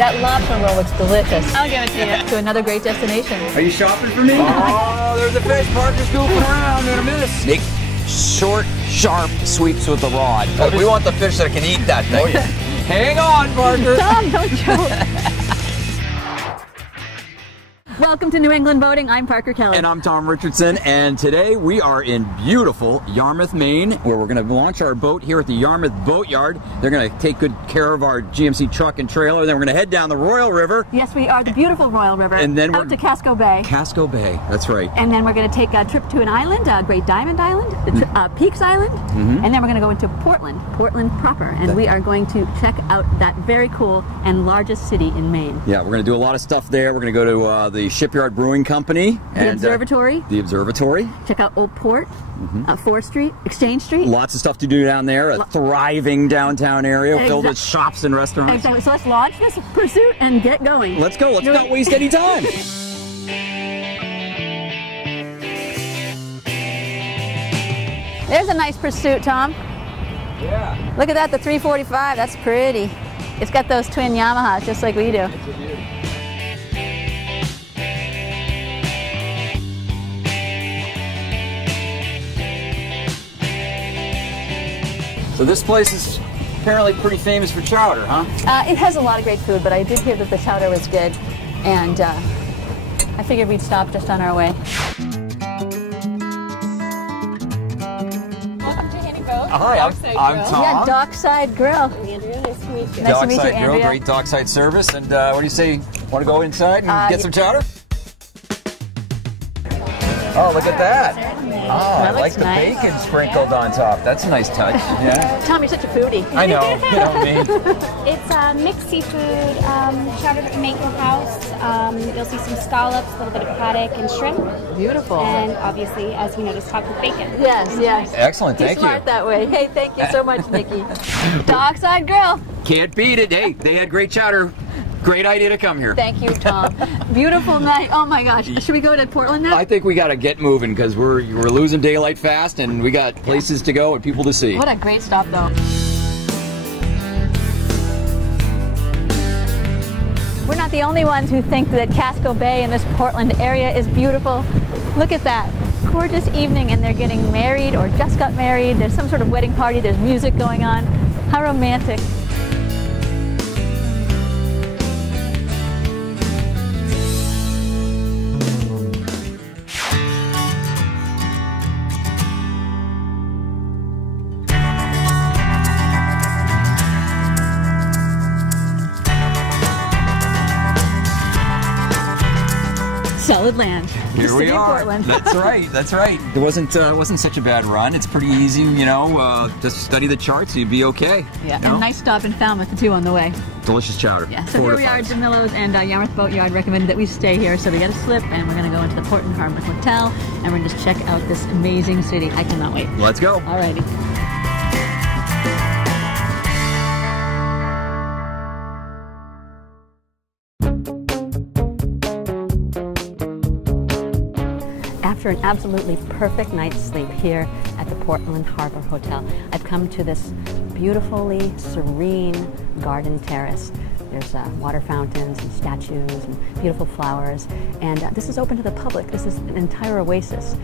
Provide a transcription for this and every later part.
That lobster roll looks delicious. I'll give it to you. To another great destination. Are you shopping for me? Oh, there's a fish. Parker's goofing around. Gonna miss. Nick, short, sharp sweeps with the rod. We want the fish that can eat that thing. Oh, yeah. Hang on, Parker. Tom, don't joke. Welcome to New England Boating. I'm Parker Kelly. And I'm Tom Richardson, and today we are in beautiful Yarmouth, Maine, where we're going to launch our boat here at the Yarmouth Boatyard. They're going to take good care of our GMC truck and trailer. Then we're going to head down the Royal River. Yes, we are, the beautiful Royal River. And then out to Casco Bay. Casco Bay, that's right. And then we're going to take a trip to an island, Great Diamond Island, Peaks Island, and then we're going to go into Portland proper, and we are going to check out that very cool and largest city in Maine. Yeah, we're going to do a lot of stuff there. We're going to go to the Shipyard Brewing Company. The observatory. The observatory. Check out Old Port, 4th Street, Exchange Street. Lots of stuff to do down there. A thriving downtown area filled with shops and restaurants. Exactly. So let's launch this pursuit and get going. Let's go. Let's not waste any time. There's a nice pursuit, Tom. Yeah. Look at that, the 345. That's pretty. It's got those twin Yamahas just like we do. It's a beauty. So this place is apparently pretty famous for chowder, huh? It has a lot of great food, but I did hear that the chowder was good, and I figured we'd stop just on our way. Welcome to Henny Boat. Hi, I'm Tom. Yeah, Dockside Grill. Andrea, nice to meet you. Nice to meet you, Dockside Grill, Andrea. great dockside service. And what do you say? Want to go inside and get some chowder? Oh, look at that. Oh, I like the nice. bacon sprinkled on top. That's a nice touch. Yeah. Tom, you're such a foodie. I know. You know what I mean? It's mixed seafood, chowder that we make in-house. You'll see some scallops, a little bit of haddock and shrimp. Beautiful. And obviously, as we know, just topped with bacon. Yes, yes. Excellent, He's thank you. smart that way. Hey, thank you so much, Nikki. Dockside Grill. Can't beat it. Hey, they had great chowder. Great idea to come here. Thank you, Tom. Beautiful night. Oh my gosh. Should we go to Portland now? I think we got to get moving because we're losing daylight fast, and we got places to go and people to see. What a great stop, though. We're not the only ones who think that Casco Bay in this Portland area is beautiful. Look at that. Gorgeous evening, and they're getting married or just got married. There's some sort of wedding party. There's music going on. How romantic. Solid land. Here we are. Portland. That's right. That's right. It wasn't such a bad run. It's pretty easy, you know. Just study the charts, you'd be okay. Yeah, you know? and nice stop in Falmouth too on the way. Delicious chowder. Yeah. So here we are at DiMillo's, and Yarmouth Boatyard recommended that we stay here, so we got a slip, and we're going to go into the Portland Harbor Hotel, and we're going to just check out this amazing city. I cannot wait. Let's go. Alrighty. After an absolutely perfect night's sleep here at the Portland Harbor Hotel, I've come to this beautifully serene garden terrace. There's water fountains and statues and beautiful flowers, and this is open to the public. This is an entire oasis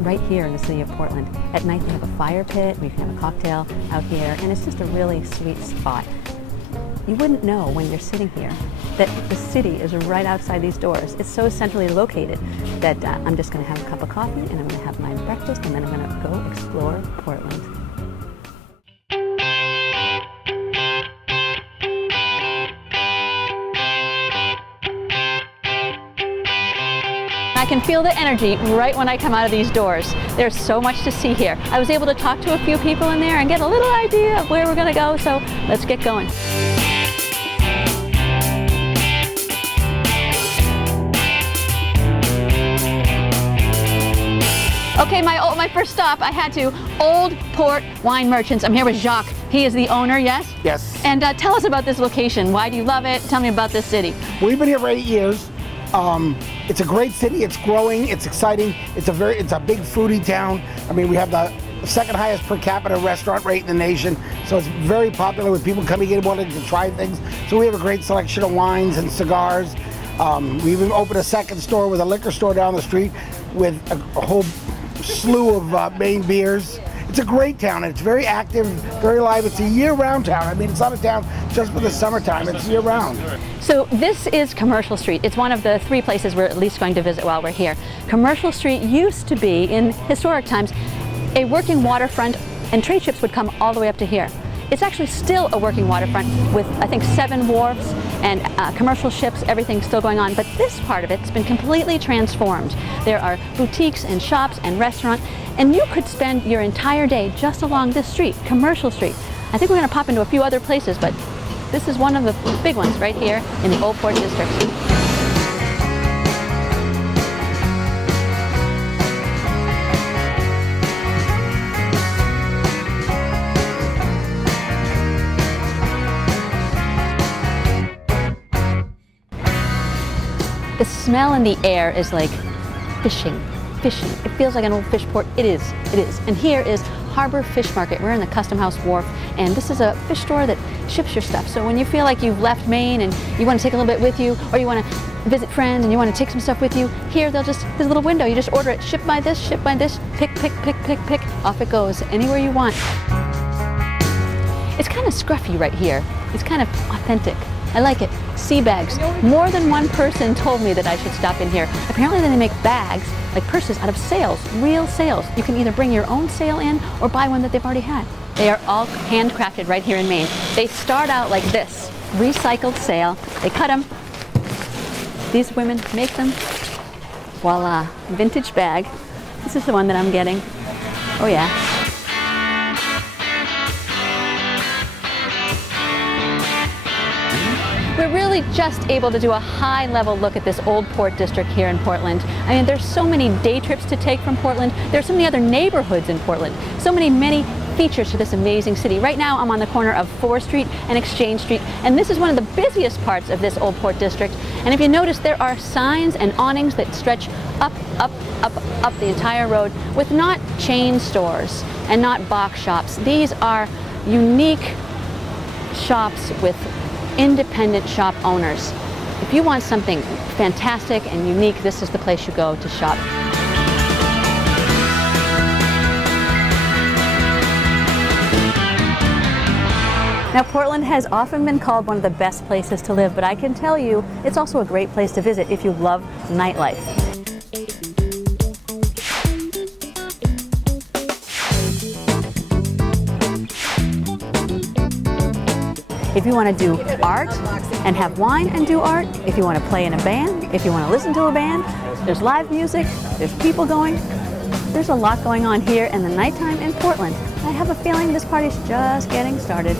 right here in the city of Portland. At night they have a fire pit where you can have a cocktail out here, and it's just a really sweet spot. You wouldn't know when you're sitting here that the city is right outside these doors. It's so centrally located that I'm just going to have a cup of coffee and I'm going to have my breakfast, and then I'm going to go explore Portland. I can feel the energy right when I come out of these doors. There's so much to see here. I was able to talk to a few people in there and get a little idea of where we're going to go, so let's get going. Okay, my first stop, I had to Old Port Wine Merchants. I'm here with Jacques. He is the owner, yes? Yes. And tell us about this location. Why do you love it? Tell me about this city. We've been here for 8 years. It's a great city. It's growing. It's exciting. It's a big foodie town. I mean, we have the second highest per capita restaurant rate in the nation, so it's very popular with people coming in wanting to try things. So we have a great selection of wines and cigars. We even opened a second store with a liquor store down the street with a whole slew of Maine beers. It's a great town, and it's very active, very live. It's a year-round town. I mean, it's not a town just for the summertime. It's year-round. So this is Commercial Street. It's one of the 3 places we're at least going to visit while we're here. Commercial Street used to be, in historic times, a working waterfront, and trade ships would come all the way up to here. It's actually still a working waterfront with, I think, 7 wharves and commercial ships, everything's still going on. But this part of it's been completely transformed. There are boutiques and shops and restaurants, and you could spend your entire day just along this street, Commercial Street. I think we're going to pop into a few other places, but this is one of the big ones right here in the Old Port District. The smell in the air is like fishing. It feels like an old fish port. It is. And here is Harbor Fish Market. We're in the Custom House Wharf, and this is a fish store that ships your stuff. So when you feel like you've left Maine and you want to take a little bit with you, or you want to visit friends and you want to take some stuff with you, here there's a little window. You just order it, ship by this, pick, off it goes, anywhere you want. It's kind of scruffy right here. It's kind of authentic. I like it. Sea bags. More than one person told me that I should stop in here. Apparently they make bags, like purses, out of sails, real sails. You can either bring your own sail in or buy one that they've already had. They are all handcrafted right here in Maine. They start out like this, recycled sail. They cut them. These women make them. Voila, vintage bag. This is the one that I'm getting. Oh yeah. We're really just able to do a high-level look at this Old Port District here in Portland. I mean, there's so many day trips to take from Portland. There's so many other neighborhoods in Portland. So many features to this amazing city. Right now, I'm on the corner of 4th Street and Exchange Street, and this is one of the busiest parts of this Old Port District. And if you notice, there are signs and awnings that stretch up the entire road with not chain stores and not box shops. These are unique shops with independent shop owners. If you want something fantastic and unique, this is the place you go to shop. Now, Portland has often been called one of the best places to live, but I can tell you it's also a great place to visit if you love nightlife. If you want to do art and have wine and do art, if you want to play in a band, if you want to listen to a band, there's live music, there's people going. There's a lot going on here in the nighttime in Portland. I have a feeling this party's just getting started.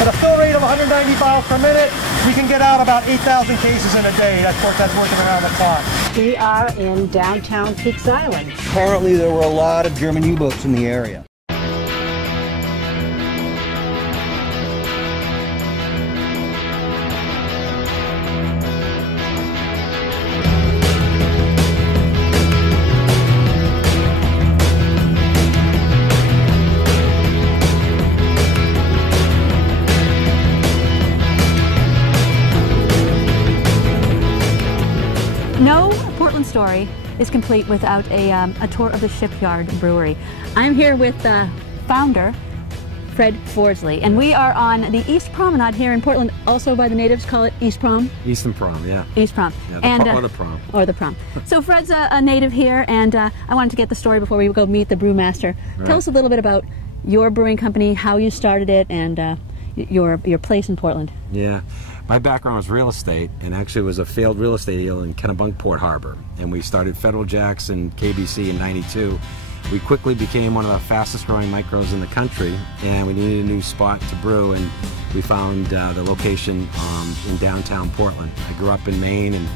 At a fill rate of 190 miles per minute, we can get out about 8,000 cases in a day. That's working around the clock. We are in downtown Peaks Island. Apparently there were a lot of German U-boats in the area. No Portland story is complete without a tour of the Shipyard Brewery. I'm here with founder Fred Fordsley, and we are on the East Promenade here in Portland. Also, by the natives, call it East Prom. Eastern Prom, yeah. East Prom. Yeah, or the prom. Or the prom. So Fred's a native here, and I wanted to get the story before we go meet the brewmaster. Right. Tell us a little bit about your brewing company, how you started it, and your place in Portland. Yeah. My background was real estate, and actually was a failed real estate deal in Kennebunkport Harbor. And we started Federal Jacks and KBC in '92. We quickly became one of the fastest growing micros in the country, and we needed a new spot to brew, and we found the location in downtown Portland. I grew up in Maine, and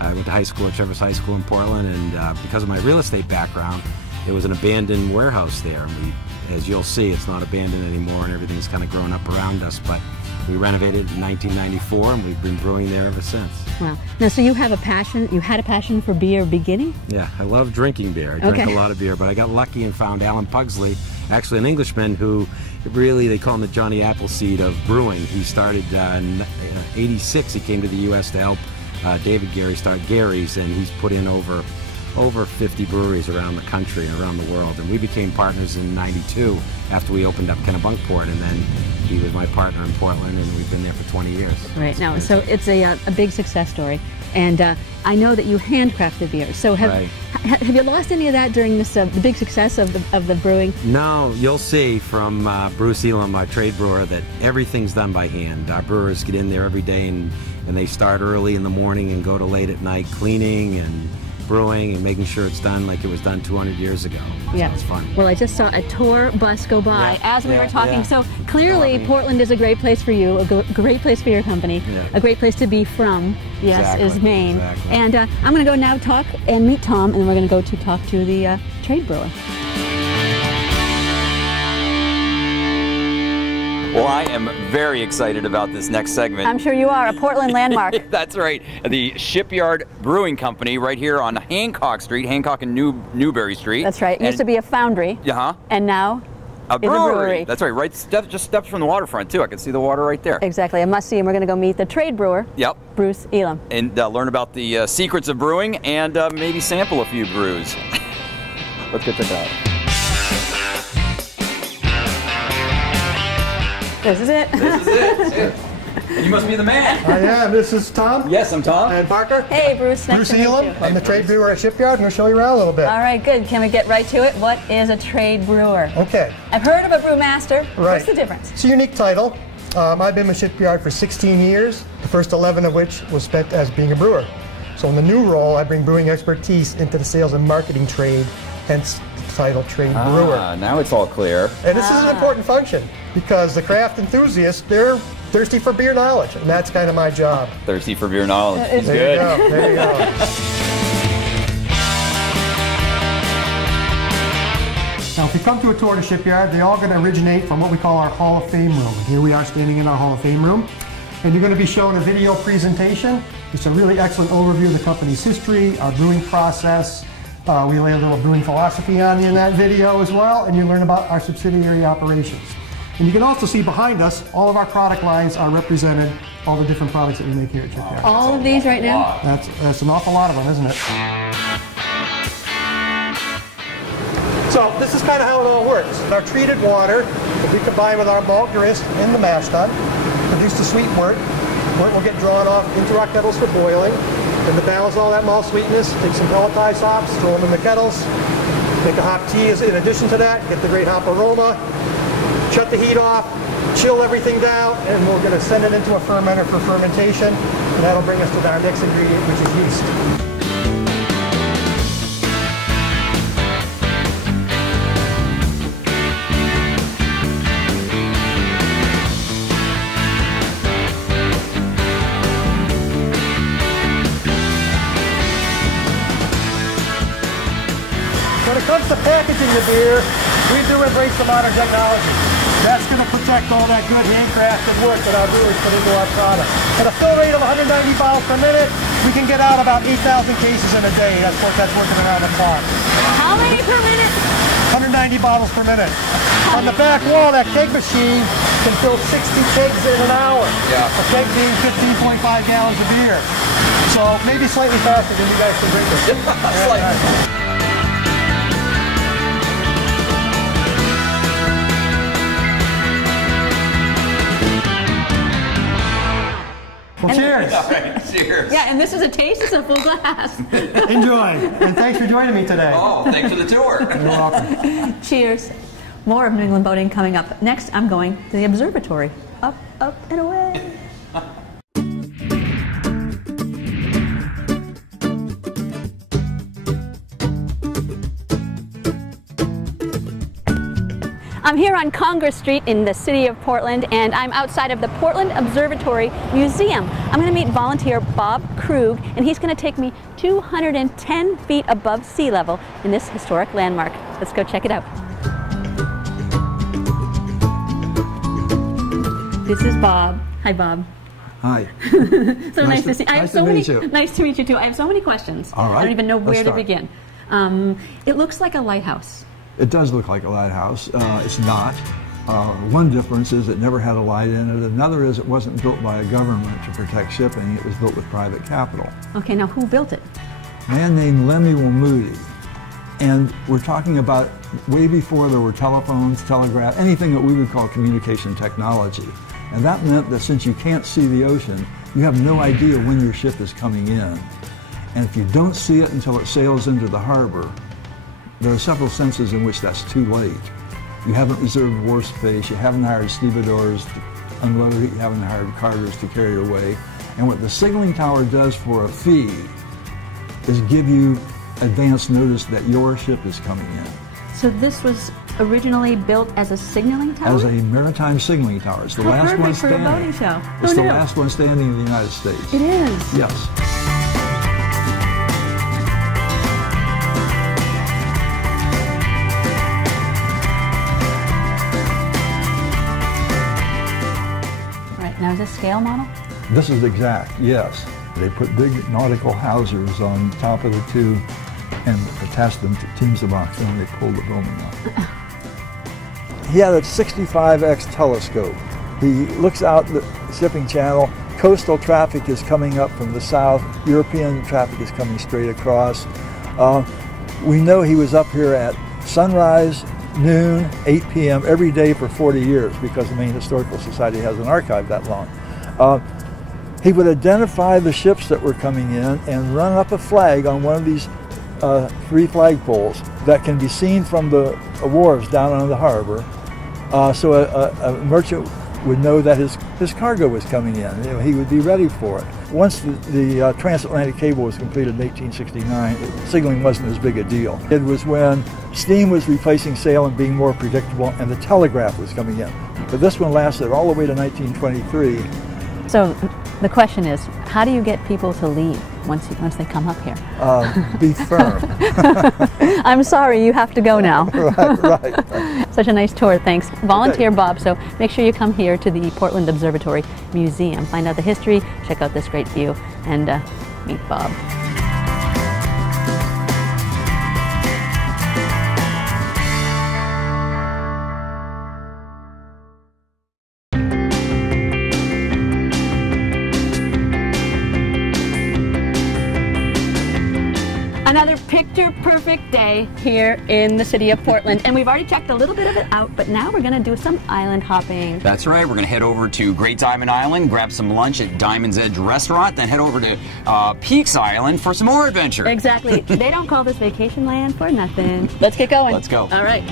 I went to high school at Traverse High School in Portland, and because of my real estate background, it was an abandoned warehouse there. And we, as you'll see, it's not abandoned anymore, and everything's kind of grown up around us. But we renovated it in 1994, and we've been brewing there ever since. Wow. Now, so you have a passion, you had a passion for beer beginning? Yeah, I love drinking beer. I drink a lot of beer, but I got lucky and found Alan Pugsley, actually an Englishman who really, they call him the Johnny Appleseed of brewing. He started in '86, he came to the U.S. to help David Gary start Gary's, and he's put in over 50 breweries around the country and around the world. And we became partners in '92 after we opened up Kennebunkport, and then he was my partner in Portland, and we've been there for 20 years. Right. Now, so it's a big success story, and I know that you handcraft the beer. So have you lost any of that during this the big success of the brewing? No, you'll see from Bruce Elam, our trade brewer, that everything's done by hand. Our brewers get in there every day, and they start early in the morning and go to late at night cleaning and brewing and making sure it's done like it was done 200 years ago. Yeah. So it's fun. Well, I just saw a tour bus go by as we were talking. So clearly Portland is a great place for you, a great place for your company, a great place to be from, is Maine. Exactly. And I'm going to go now talk and meet Tom, and we're going to go to talk to the trade brewer. Well, I am very excited about this next segment. I'm sure you are, a Portland landmark. That's right. The Shipyard Brewing Company right here on Hancock Street, Hancock and Newberry Street. That's right. It used to be a foundry. And now a brewery. That's right. Just steps from the waterfront, too. I can see the water right there. Exactly. A must-see, and we're going to go meet the trade brewer, Bruce Elam. And learn about the secrets of brewing and maybe sample a few brews. Let's go check it out. This is it. This is it. You must be the man. I am. This is Tom. Yes, I'm Tom. And Parker. Hey, Bruce. Nice to meet you. I'm the trade brewer at Shipyard. I'm going to show you around a little bit. All right, good. Can we get right to it? What is a trade brewer? Okay. I've heard of a brewmaster. Right. What's the difference? It's a unique title. I've been with Shipyard for 16 years, the first 11 of which was spent as being a brewer. So in the new role, I bring brewing expertise into the sales and marketing trade, hence the title trade brewer. Now it's all clear. And this is an important function because the craft enthusiasts, they're thirsty for beer knowledge, and that's kind of my job. Thirsty for beer knowledge. It's there good. You go. There you go. Now, if you come to a tour of the Shipyard, they're all going to originate from what we call our Hall of Fame room. Here we are standing in our Hall of Fame room, and you're going to be shown a video presentation. It's a really excellent overview of the company's history, our brewing process. We lay a little brewing philosophy on you in that video as well, and you learn about our subsidiary operations. And you can also see behind us, all of our product lines are represented, all the different products that we make here at Shipyard. All of these right now? That's an awful lot of them, isn't it? So this is kind of how it all works. Our treated water, that we combine with our malt grist in the mash tun, produce the sweet wort. Wort will get drawn off into our kettles for boiling. And to balance all that malt sweetness, take some pelletized hops, throw them in the kettles, make a hop tea in addition to that, get the great hop aroma, shut the heat off, chill everything down, and we're going to send it into a fermenter for fermentation, and that'll bring us to our next ingredient, which is yeast. When it comes to packaging the beer, we do embrace the modern technology. That's going to protect all that good handcrafted work that our brewers put into our product. At a fill rate of 190 bottles per minute, we can get out about 8,000 cases in a day. That's working around the clock. How many per minute? 190 bottles per minute. On the back wall, that keg machine can fill 60 kegs in an hour. Yeah. A keg being 15.5 gallons of beer. So maybe slightly faster than you guys can drink it. Slightly. Well, cheers. All right, cheers. Yeah, and this is a taste. It's a full glass. Enjoy. And thanks for joining me today. Oh, thanks for the tour. You're welcome. Cheers. More of New England boating coming up. Next, I'm going to the observatory. Up, up, and away. I'm here on Congress Street in the city of Portland, and I'm outside of the Portland Observatory Museum. I'm going to meet volunteer Bob Krug, and he's going to take me 210 feet above sea level in this historic landmark. Let's go check it out. This is Bob. Hi, Bob. Hi. So nice to see you. Nice to meet you. Nice to meet you too. I have so many questions. All right. I don't even know where to Let's begin. It looks like a lighthouse. It does look like a lighthouse. It's not. One difference is it never had a light in it. Another is it wasn't built by a government to protect shipping. It was built with private capital. Okay, now who built it? A man named Lemuel Moody. And we're talking about way before there were telephones, telegraph, anything that we would call communication technology. And that meant that since you can't see the ocean, you have no idea when your ship is coming in. And if you don't see it until it sails into the harbor, there are several senses in which that's too late. You haven't reserved wharf space, you haven't hired stevedores to unload it, you haven't hired carters to carry it away. And what the signaling tower does for a fee is give you advance notice that your ship is coming in. So this was originally built as a signaling tower? As a maritime signaling tower. It's the last one standing. For a boating show. It's the last one standing in the United States. It is? Yes. All right, now is this scale model? This is exact, yes. They put big nautical hawsers on top of the tube and attached them to teams of oxen and they pulled the booming up. He had a 65x telescope. He looks out the shipping channel. Coastal traffic is coming up from the south. European traffic is coming straight across. We know he was up here at sunrise, noon, 8 p.m. every day for 40 years because the Maine Historical Society hasn't archived that long. He would identify the ships that were coming in and run up a flag on one of these 3 flagpoles that can be seen from the wharves down on the harbor. So a merchant would know that his cargo was coming in. You know, he would be ready for it. Once the transatlantic cable was completed in 1869, signaling wasn't as big a deal. It was when steam was replacing sail and being more predictable, and the telegraph was coming in. But this one lasted all the way to 1923. So the question is, how do you get people to leave once they come up here? Be firm. I'm sorry, you have to go now. Right. Such a nice tour, thanks. Volunteer Bob, so make sure you come here to the Portland Observatory Museum. Find out the history, check out this great view, and meet Bob. Another picture-perfect day here in the city of Portland, and we've already checked a little bit of it out, but now we're going to do some island hopping. That's right. We're going to head over to Great Diamond Island, grab some lunch at Diamond's Edge Restaurant, then head over to Peaks Island for some more adventure. Exactly. They don't call this vacation land for nothing. Let's get going. Let's go. All right.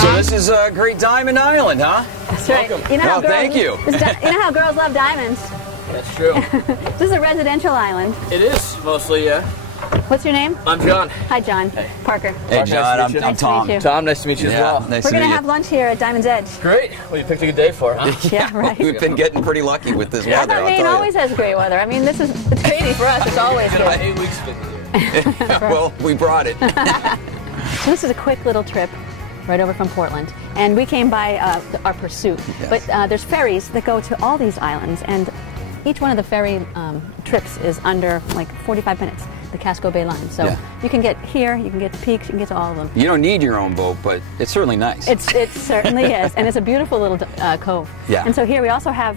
So this is Great Diamond Island, huh? That's right. Welcome. You know how girls, thank you. You know how girls love diamonds? That's true. This is a residential island. It is, mostly, yeah. What's your name? I'm John. Hi, John. Hey. Parker. Hey, John. Nice to meet you. I'm Tom. Nice to meet you. Tom, nice to meet you as well. Nice We're to going to meet have lunch here at Diamond's Edge. Great. Well, you picked a good day for it, huh? Yeah, right. We've been getting pretty lucky with this I weather, thought I'll Maine tell always has great weather. I mean, it's crazy for us. It's always It's been about good. 8 weeks been here. you. Well, we brought it. So this is a quick little trip right over from Portland, and we came by our pursuit. Yes. But there's ferries that go to all these islands, and each one of the ferry trips is under like 45 minutes, the Casco Bay line. So you can get here, you can get to Peaks, you can get to all of them. You don't need your own boat, but it's certainly nice. It certainly is, and it's a beautiful little cove. Yeah. And so here we also have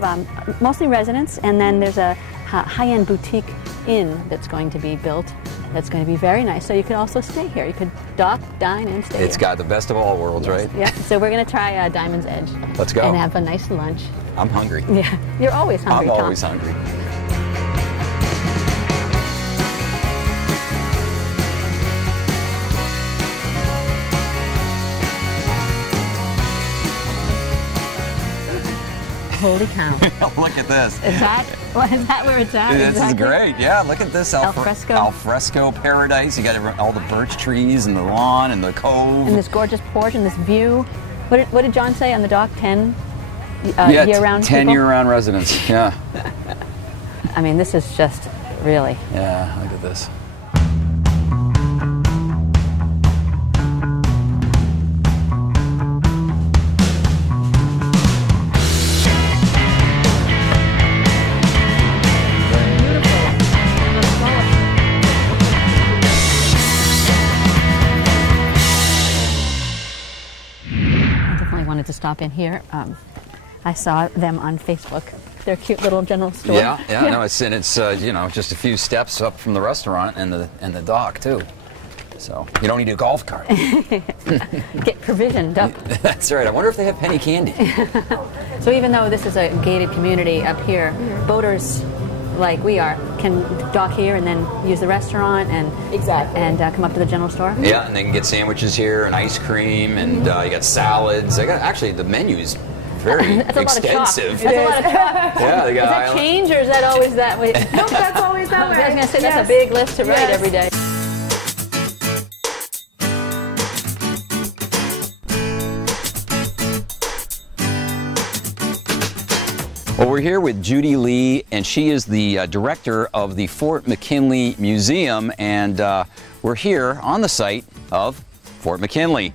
mostly residents, and then there's a high-end boutique inn that's going to be built. That's going to be very nice. So you could also stay here. You could dock, dine, and stay It's here. got the best of all worlds, right? Yeah. So we're going to try Diamond's Edge. Let's go. And have a nice lunch. I'm hungry. Yeah. You're always hungry, I'm Tom. always hungry. Holy cow. Look at this. Is that where it's at? This exactly? is great. Yeah, look at this alfresco paradise. You got all the birch trees and the lawn and the cove. And this gorgeous porch and this view. What did John say on the dock? 10 yeah, year-round 10 people? year-round residents. Yeah. I mean, this is just really. Yeah, look at this. To stop in here. I saw them on Facebook. Their cute little general store. Yeah. No, it's you know, just a few steps up from the restaurant and the dock too. So you don't need a golf cart. Get provisioned up. That's right. I wonder if they have penny candy. So even though this is a gated community up here, boaters like we are can dock here and then use the restaurant and come up to the general store. Yeah, and they can get sandwiches here and ice cream and you got salads. They got actually the menu's very extensive. That's a lot of chalk. Yeah, they got. Is that change or is that always that way? Nope, that's always that way. I was going to say that's a big list to write every day. Well, we're here with Judy Lee, and she is the director of the Fort McKinley Museum, and we're here on the site of Fort McKinley.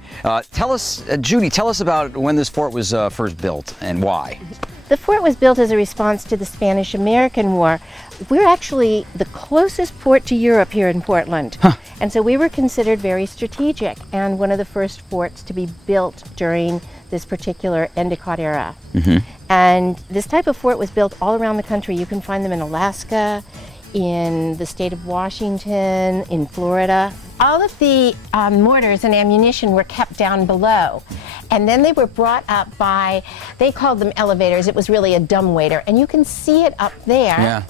Tell us, Judy, tell us about when this fort was first built and why. The fort was built as a response to the Spanish-American War. We're actually the closest port to Europe here in Portland, and so we were considered very strategic and one of the first forts to be built during this particular Endicott era. And this type of fort was built all around the country. You can find them in Alaska, in the state of Washington, in Florida. All of the mortars and ammunition were kept down below. And then they were brought up by, they called them elevators. It was really a dumbwaiter. And you can see it up there. Yeah.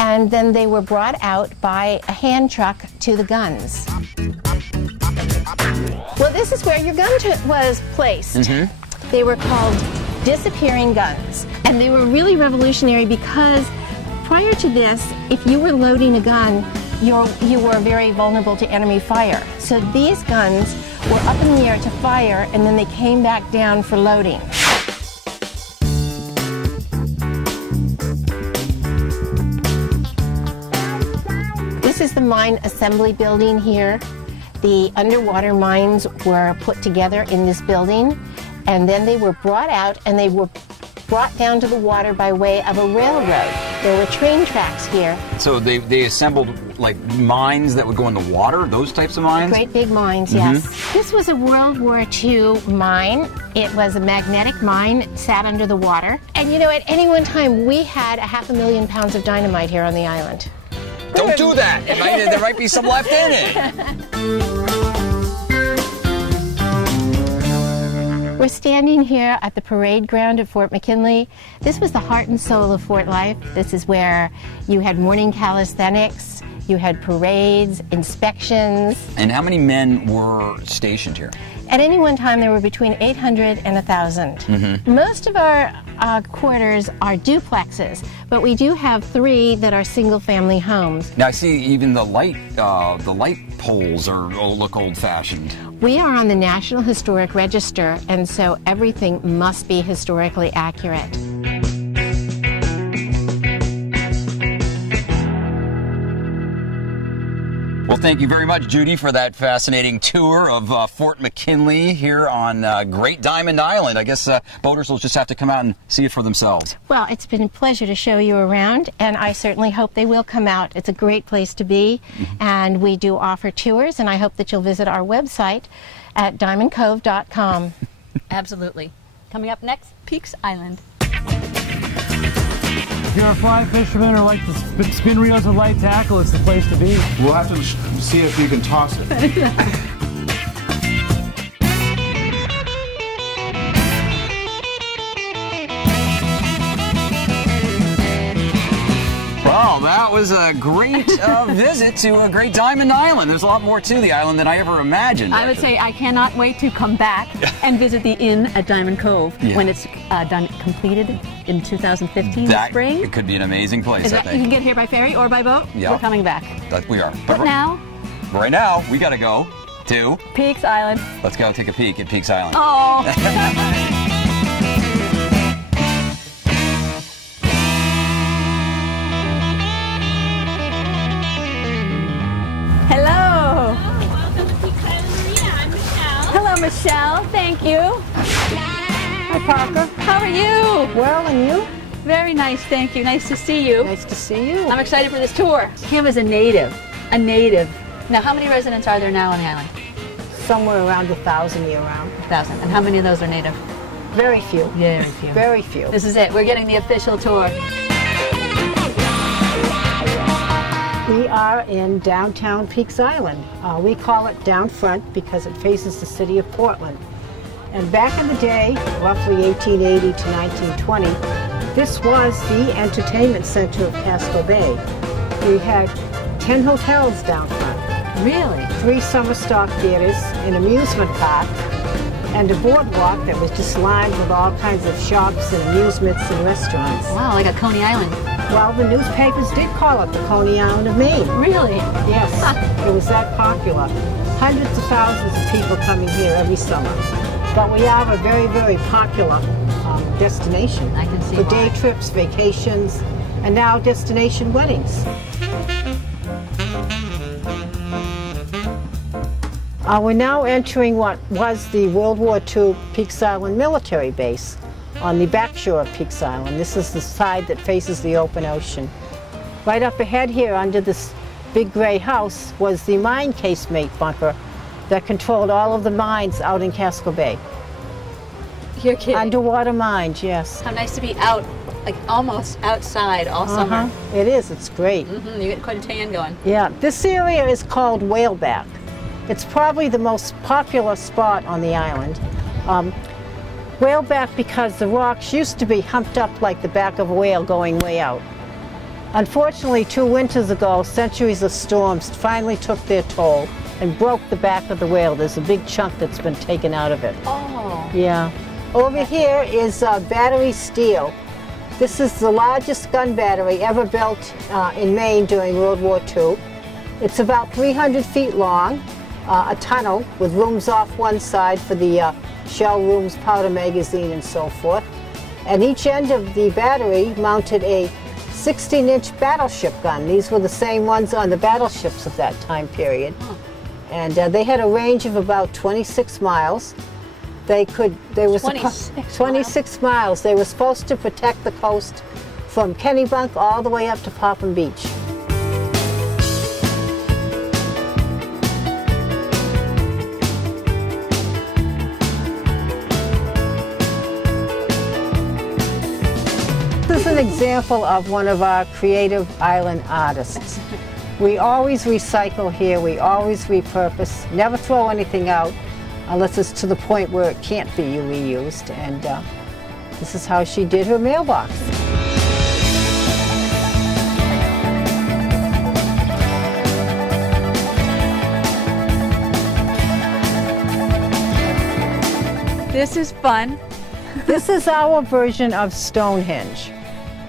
And then they were brought out by a hand truck to the guns. Well, this is where your gun was placed. They were called disappearing guns. And they were really revolutionary because prior to this, if you were loading a gun, you were very vulnerable to enemy fire. So these guns were up in the air to fire, and then they came back down for loading. This is the mine assembly building here. The underwater mines were put together in this building, and then they were brought out and they were brought down to the water by way of a railroad. There were train tracks here. So they assembled like mines that would go in the water, those types of mines? Great big mines, yes. This was a World War II mine. It was a magnetic mine, sat under the water. And you know, at any one time, we had 500,000 pounds of dynamite here on the island. Don't do that. There might be some left in it. We're standing here at the parade ground at Fort McKinley. This was the heart and soul of Fort life. This is where you had morning calisthenics, you had parades, inspections. And how many men were stationed here? At any one time, there were between 800 and 1,000. Most of our quarters are duplexes, but we do have 3 that are single-family homes. Now I see even the light poles look old-fashioned. We are on the National Historic Register, and so everything must be historically accurate. Well, thank you very much, Judy, for that fascinating tour of Fort McKinley here on Great Diamond Island. I guess boaters will just have to come out and see it for themselves. Well, it's been a pleasure to show you around, and I certainly hope they will come out. It's a great place to be, and we do offer tours, and I hope that you'll visit our website at diamondcove.com. Absolutely. Coming up next, Peaks Island. If you're a fly fisherman or like to spin reels with light tackle, it's the place to be. We'll have to see if you can toss it. Well, that was a great visit to a great Diamond Island. There's a lot more to the island than I ever imagined. I would say I cannot wait to come back and visit the inn at Diamond Cove when it's completed in 2015 spring. It could be an amazing place, I think. You can get here by ferry or by boat. Yeah. We're coming back. We are. But right now, we got to go to Peaks Island. Let's go take a peek at Peaks Island. Oh. Hello. Welcome to Peaks Island Marina. I'm Michelle. Hello, Michelle. Thank you. Hi, Parker. How are you? Well, and you? Very nice, thank you. Nice to see you. Nice to see you. I'm excited for this tour. Kim is a native. A native. Now, how many residents are there now on the island? Somewhere around 1,000 year-round. 1,000. And how many of those are native? Very few. Very few. Very few. This is it. We're getting the official tour. We are in downtown Peaks Island. We call it down front because it faces the city of Portland. And back in the day, roughly 1880 to 1920, this was the entertainment center of Casco Bay. We had 10 hotels down front. Really? 3 summer stock theaters, an amusement park, and a boardwalk that was just lined with all kinds of shops and amusements and restaurants. Wow, like a Coney Island. Well, the newspapers did call it the Coney Island of Maine. Really? Yes, it was that popular. Hundreds of thousands of people coming here every summer. But we have a very, very popular destination. I can see for why. day trips, vacations, and now destination weddings. We're now entering what was the World War II Peaks Island military base on the back shore of Peaks Island. This is the side that faces the open ocean. Right up ahead here under this big gray house was the mine casemate bunker that controlled all of the mines out in Casco Bay. You're kidding. Underwater mines, yes. How nice to be out, like almost outside all summer. It is, it's great. You get quite a tan going. Yeah, this area is called Whaleback. It's probably the most popular spot on the island. Whaleback because the rocks used to be humped up like the back of a whale going way out. Unfortunately, 2 winters ago, centuries of storms finally took their toll and broke the back of the whale. There's a big chunk that's been taken out of it. Oh. Yeah. Over here is battery steel. This is the largest gun battery ever built in Maine during World War II. It's about 300 feet long, a tunnel with rooms off one side for the shell rooms, powder magazine, and so forth. And each end of the battery mounted a 16-inch battleship gun. These were the same ones on the battleships of that time period. And they had a range of about 26 miles. They were 26 miles. They were supposed to protect the coast from Kennebunk all the way up to Popham Beach. This is an example of one of our creative island artists. We always recycle here, we always repurpose, never throw anything out unless it's to the point where it can't be reused. And this is how she did her mailbox. This is fun. This is our version of Stonehenge.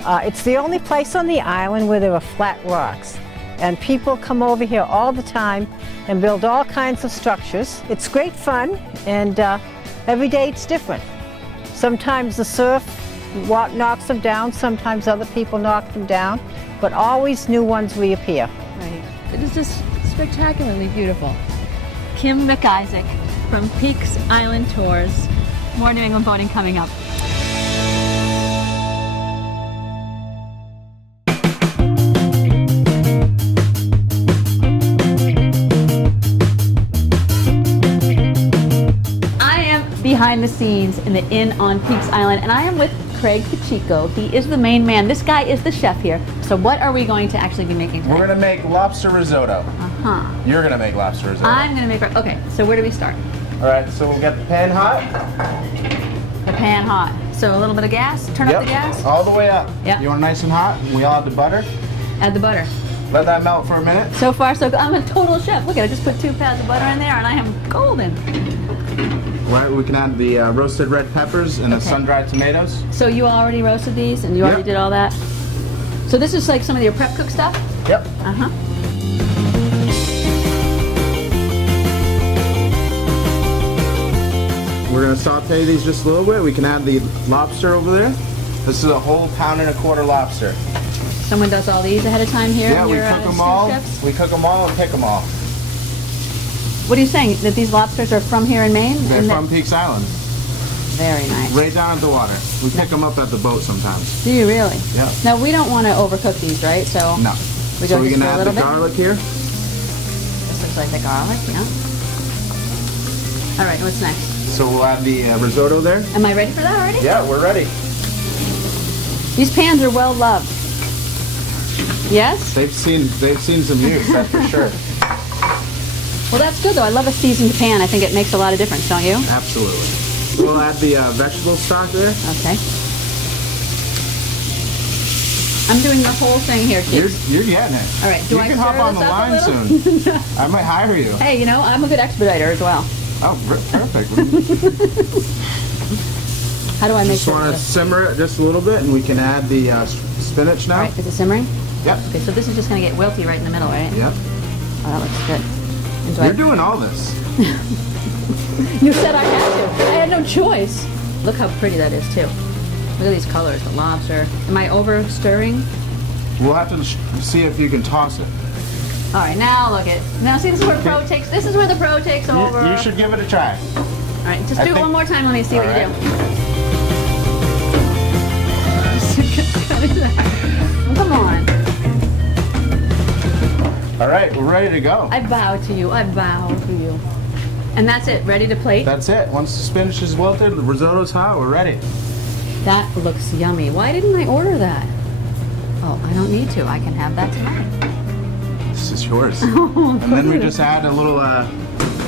It's the only place on the island where there are flat rocks. And people come over here all the time and build all kinds of structures. It's great fun, and every day it's different. Sometimes the surf knocks them down, sometimes other people knock them down, but always new ones reappear. Right. It is just spectacularly beautiful. Kim McIsaac from Peaks Island Tours. More New England boating coming up. Behind the scenes in the inn on Peaks Island, and I am with Craig Pacheco. He is the main man. This guy is the chef here. So what are we going to actually be making today? We're gonna make lobster risotto. Uh-huh. You're gonna make lobster risotto. I'm gonna make, okay, so where do we start? All right, so we'll get the pan hot. The pan hot. So a little bit of gas, turn up the gas? All the way up. Yeah. You want it nice and hot? We all add the butter. Add the butter. Let that melt for a minute. So far, so good. I'm a total chef. Look at it, I just put 2 pads of butter in there and I am golden. Right, we can add the roasted red peppers and the sun-dried tomatoes. So you already roasted these and you already did all that? So this is like some of your prep cook stuff? Yep. Uh-huh. We're gonna saute these just a little bit. We can add the lobster over there. This is a whole 1.25 pound lobster. Someone does all these ahead of time here? Yeah, we cook them all. Chefs? We cook them all and pick them all. What are you saying? That these lobsters are from here in Maine? They're from Peaks Island. Very nice. Right down at the water. We pick them up at the boat sometimes. Do you really? Yeah. Now we don't want to overcook these, right? So no. We so go we just can for a add little the bit? garlic here. This looks like the garlic, yeah. All right, what's next? So we'll add the risotto there. Am I ready for that already? Yeah, we're ready. These pans are well loved. Yes? They've seen some use, that's for sure. Well, that's good though. I love a seasoned pan. I think it makes a lot of difference, don't you? Absolutely. We'll add the vegetable stock there. Okay. I'm doing the whole thing here, Keith. You're getting it. All right. You can hop on the line soon. I might hire you. Hey, you know, I'm a good expediter as well. Oh, perfect. How do I make just sure? Just want to simmer it just a little bit, and we can add the spinach now. All right, is it simmering? Yep. Okay, so this is just going to get wilty right in the middle, right? Yep. Oh, that looks good. You're doing all this. You said I had to. I had no choice. Look how pretty that is, too. Look at these colors, the lobster. Am I over stirring? We'll have to see if you can toss it. All right, now look at. Now see, this is where pro takes. This is where the pro takes over. You should give it a try. All right, just do it one more time. Let me see what you do. Come on. All right, we're ready to go. I bow to you. I bow to you. And that's it. Ready to plate? That's it. Once the spinach is wilted, the risotto's hot, we're ready. That looks yummy. Why didn't I order that? Oh, I don't need to. I can have that tonight. This is yours. And then we just add a little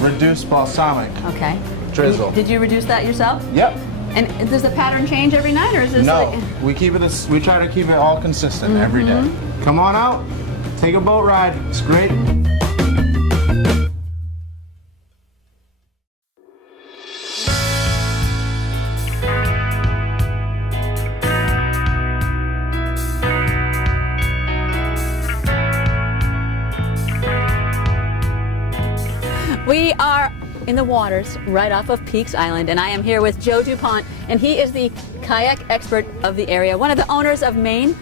reduced balsamic. Okay. Drizzle. Did you reduce that yourself? Yep. And does the pattern change every night, or is this no? like... We keep it. We try to keep it all consistent every day. Come on out. Take a boat ride. It's great. We are in the waters right off of Peaks Island, and I am here with Joe DuPont, and he is the kayak expert of the area, one of the owners of Maine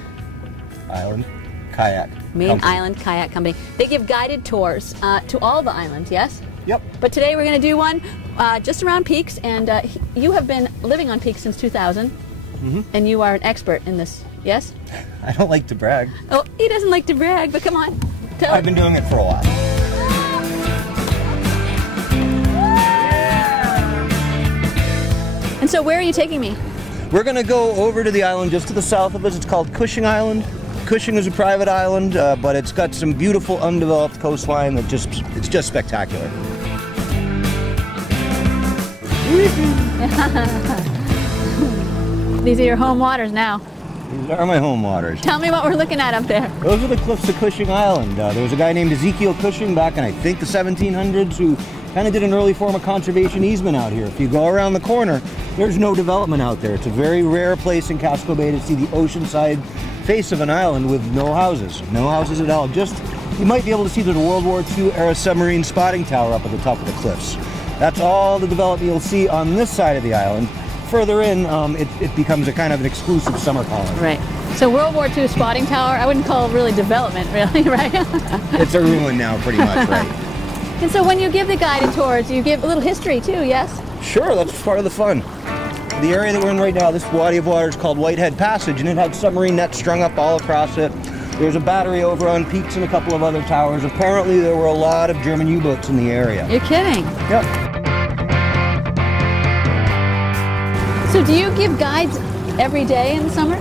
Island Kayak Company. Island Kayak Company. They give guided tours to all the islands, yes? Yep. But today we're going to do one just around Peaks, and you have been living on Peaks since 2000, and you are an expert in this, yes? I don't like to brag. Oh, he doesn't like to brag, but come on. I've been doing it for a while. And so where are you taking me? We're going to go over to the island just to the south of us. It's called Cushing Island. Cushing is a private island, but it's got some beautiful undeveloped coastline that it's just spectacular. These are your home waters now. These are my home waters. Tell me what we're looking at up there. Those are the cliffs of Cushing Island. There was a guy named Ezekiel Cushing back in, I think, the 1700s who kind of did an early form of conservation easement out here. If you go around the corner, there's no development out there. It's a very rare place in Casco Bay to see the oceanside face of an island with no houses. No houses at all. Just, you might be able to see the World War II era submarine spotting tower up at the top of the cliffs. That's all the development you'll see on this side of the island. Further in, it becomes a kind of an exclusive summer colony. Right. So World War II spotting tower, I wouldn't call it really development, really, right? It's a ruin now, pretty much, right? And so when you give the guided tours, you give a little history too, yes? Sure, that's part of the fun. The area that we're in right now, this body of water is called Whitehead Passage, and it had submarine nets strung up all across it. There's a battery over on Peaks and a couple of other towers. Apparently there were a lot of German U-boats in the area. You're kidding? Yep. So do you give guides every day in the summer?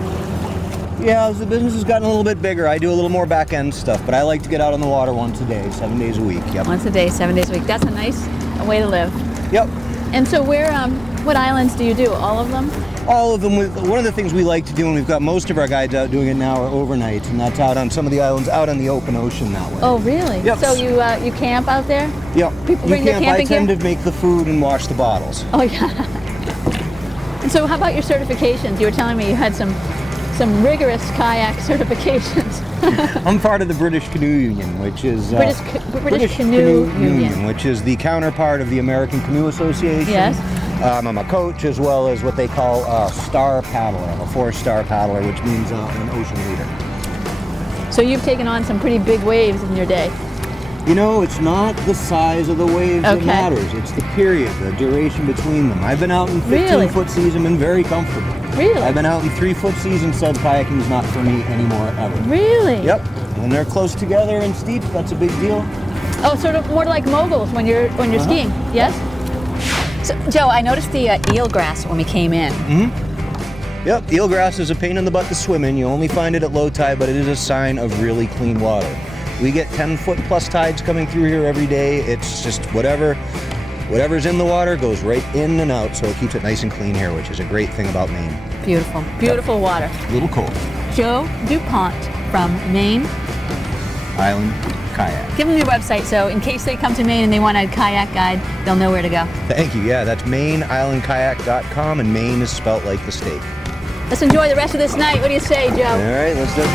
Yeah, as the business has gotten a little bit bigger, I do a little more back-end stuff, but I like to get out on the water once a day, 7 days a week. Yep. Once a day, 7 days a week. That's a nice way to live. Yep. And so what islands do you do? All of them? All of them. One of the things we like to do, and we've got most of our guides out doing it now, are overnights, and that's out on some of the islands out on the open ocean that way. Oh, really? Yep. So you camp out there? Yep. People bring their camping gear? I tend to make the food and wash the bottles. Oh, yeah. And so how about your certifications? You were telling me you had some rigorous kayak certifications. I'm part of the British Canoe Union, which is British Canoe Union, which is the counterpart of the American Canoe Association. Yes. I'm a coach as well as what they call a star paddler. I'm a 4-star paddler, which means an ocean leader. So you've taken on some pretty big waves in your day. You know, it's not the size of the waves that matters. It's the period, the duration between them. I've been out in 15-foot seas and been very comfortable. Really? I've been out in 3-foot seas and said kayaking is not for me anymore ever. Really? Yep. When they're close together and steep, that's a big deal. Oh, sort of more like moguls when you're skiing. Yes. So, Joe, I noticed the eelgrass when we came in. Mm-hmm. Yep. Eelgrass is a pain in the butt to swim in. You only find it at low tide, but it is a sign of really clean water. We get 10-foot plus tides coming through here every day. It's just whatever's in the water goes right in and out, so it keeps it nice and clean here, which is a great thing about Maine. Beautiful, beautiful water. A little cold. Joe DuPont from Maine Island Kayak. Give them your website so in case they come to Maine and they want a kayak guide, they'll know where to go. Thank you. Yeah, that's MaineIslandKayak.com, and Maine is spelt like the state. Let's enjoy the rest of this night. What do you say, Joe? All right, let's do it.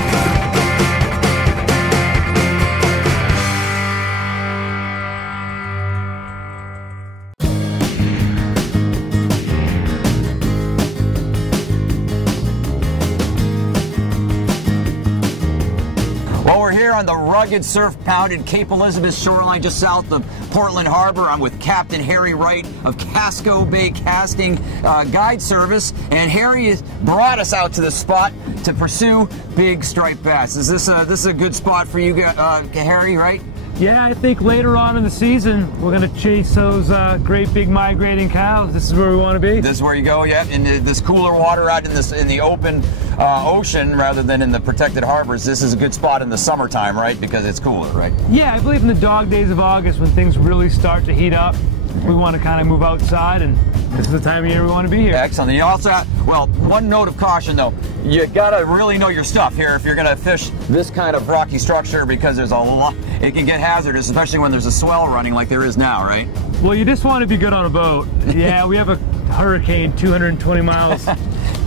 Well, we're here on the rugged, surf-pounded Cape Elizabeth shoreline just south of Portland Harbor. I'm with Captain Harry Wright of Casco Bay Casting Guide Service, and Harry has brought us out to this spot to pursue big striped bass. Is this a good spot for you, Harry, right? Yeah, I think later on in the season, we're going to chase those great big migrating cows. This is where we want to be. This is where you go, yeah, in this cooler water out in the open ocean rather than in the protected harbors. This is a good spot in the summertime, right? Because it's cooler, right? Yeah, I believe in the dog days of August when things really start to heat up. We want to kind of move outside, and this is the time of year we want to be here. Excellent. And you also have, well, one note of caution though, you gotta really know your stuff here if you're gonna fish this kind of rocky structure, because there's a lot, it can get hazardous, especially when there's a swell running like there is now, right? Well, you just want to be good on a boat. Yeah, we have a hurricane 220 miles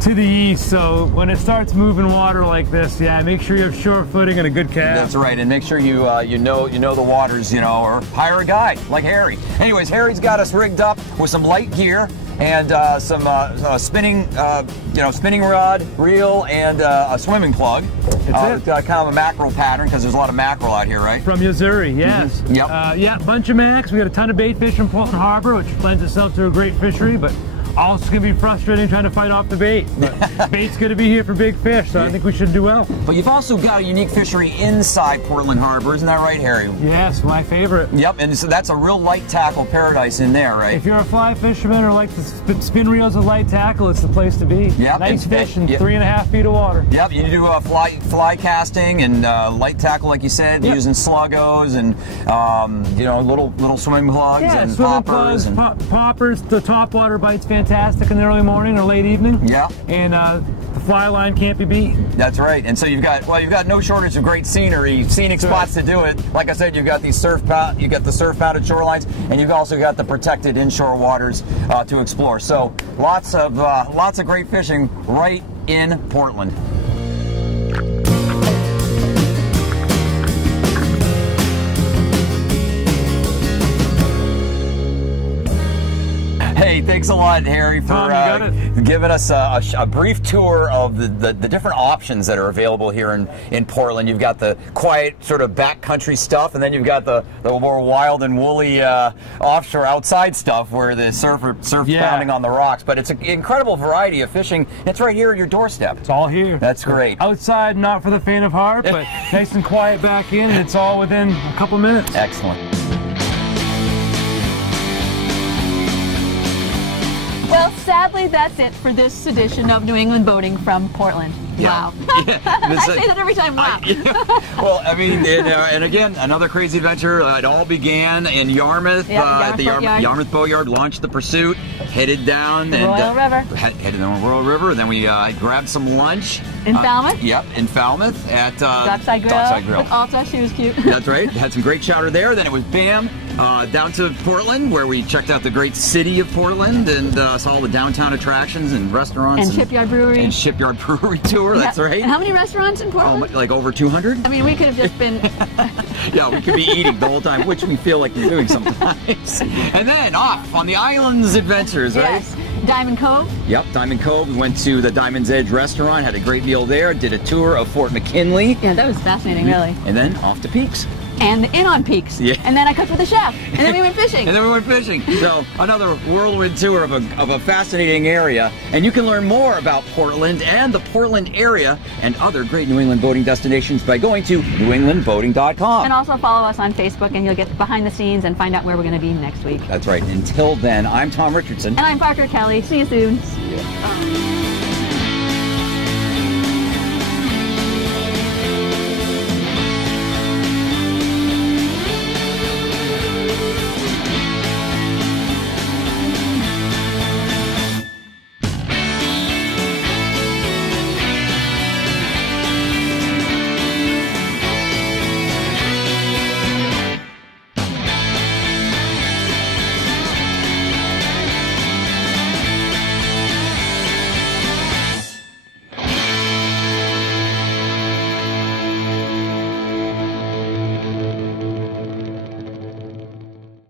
to the east, so when it starts moving water like this, yeah, make sure you have short footing and a good cast. That's right, and make sure you you know the waters, or hire a guide like Harry. Anyways, Harry's got us rigged up with some light gear and some spinning spinning rod, reel, and a swimming plug. It's got kind of a mackerel pattern because there's a lot of mackerel out here, right? From Missouri, yes. Mm-hmm. Yep. Yeah, bunch of macks. We got a ton of bait fish from Portland Harbor, which lends itself to a great fishery, but also going to be frustrating trying to fight off the bait. But bait's going to be here for big fish, so I think we should do well. But you've also got a unique fishery inside Portland Harbor, isn't that right, Harry? Yes, my favorite. Yep, and so that's a real light tackle paradise in there, right? If you're a fly fisherman or like to spin reels with light tackle, it's the place to be. Yep. Nice fish in 3.5 feet of water. Yep, you do fly casting and light tackle, like you said, using sluggos and little swimming plugs and poppers. Poppers. The topwater bite's fantastic in the early morning or late evening. Yeah. And the fly line can't be beat. That's right. And so you've got no shortage of great scenic spots to do it. Like I said, you've got these the surf-pounded shorelines, and you've also got the protected inshore waters to explore. So lots of great fishing right in Portland. Hey, thanks a lot, Harry, for giving us a brief tour of the different options that are available here in Portland. You've got the quiet sort of backcountry stuff, and then you've got the more wild and woolly offshore outside stuff where the surf pounding on the rocks. But it's an incredible variety of fishing. It's right here at your doorstep. It's all here. That's great. Outside, not for the faint of heart, but nice and quiet back in, and it's all within a couple minutes. Excellent. Well, sadly, that's it for this edition of New England Boating from Portland. Yeah. Wow. Yeah. I say that every time, wow. Well, I mean, and again, another crazy adventure. It all began in Yarmouth. Yep, The Yarmouth Boatyard launched the pursuit, headed down the Royal River. Headed down the Royal River, and then we grabbed some lunch. In Falmouth? Yep, in Falmouth at Dockside Grill. Dockside Grill. With Alta, she was cute. That's right. Had some great chowder there. Then it was bam, down to Portland, where we checked out the great city of Portland and saw all the downtown attractions and restaurants. And Shipyard Brewery. And Shipyard Brewery tour, that's right. And how many restaurants in Portland? Oh, like over 200? I mean, we could have just been... Yeah, we could be eating the whole time, which we feel like we're doing sometimes. And then off on the islands adventures, right? Yes. Diamond Cove. Yep, Diamond Cove. We went to the Diamond's Edge restaurant, had a great meal there, did a tour of Fort McKinley. Yeah, that was fascinating, really. And then off to Peaks. And in on Peaks. Yeah. And then I cooked with the chef. And then we went fishing. So another whirlwind tour of a fascinating area. And you can learn more about Portland and the Portland area and other great New England boating destinations by going to newenglandboating.com. And also follow us on Facebook and you'll get behind the scenes and find out where we're going to be next week. That's right. Until then, I'm Tom Richardson. And I'm Parker Kelly. See you soon. See ya.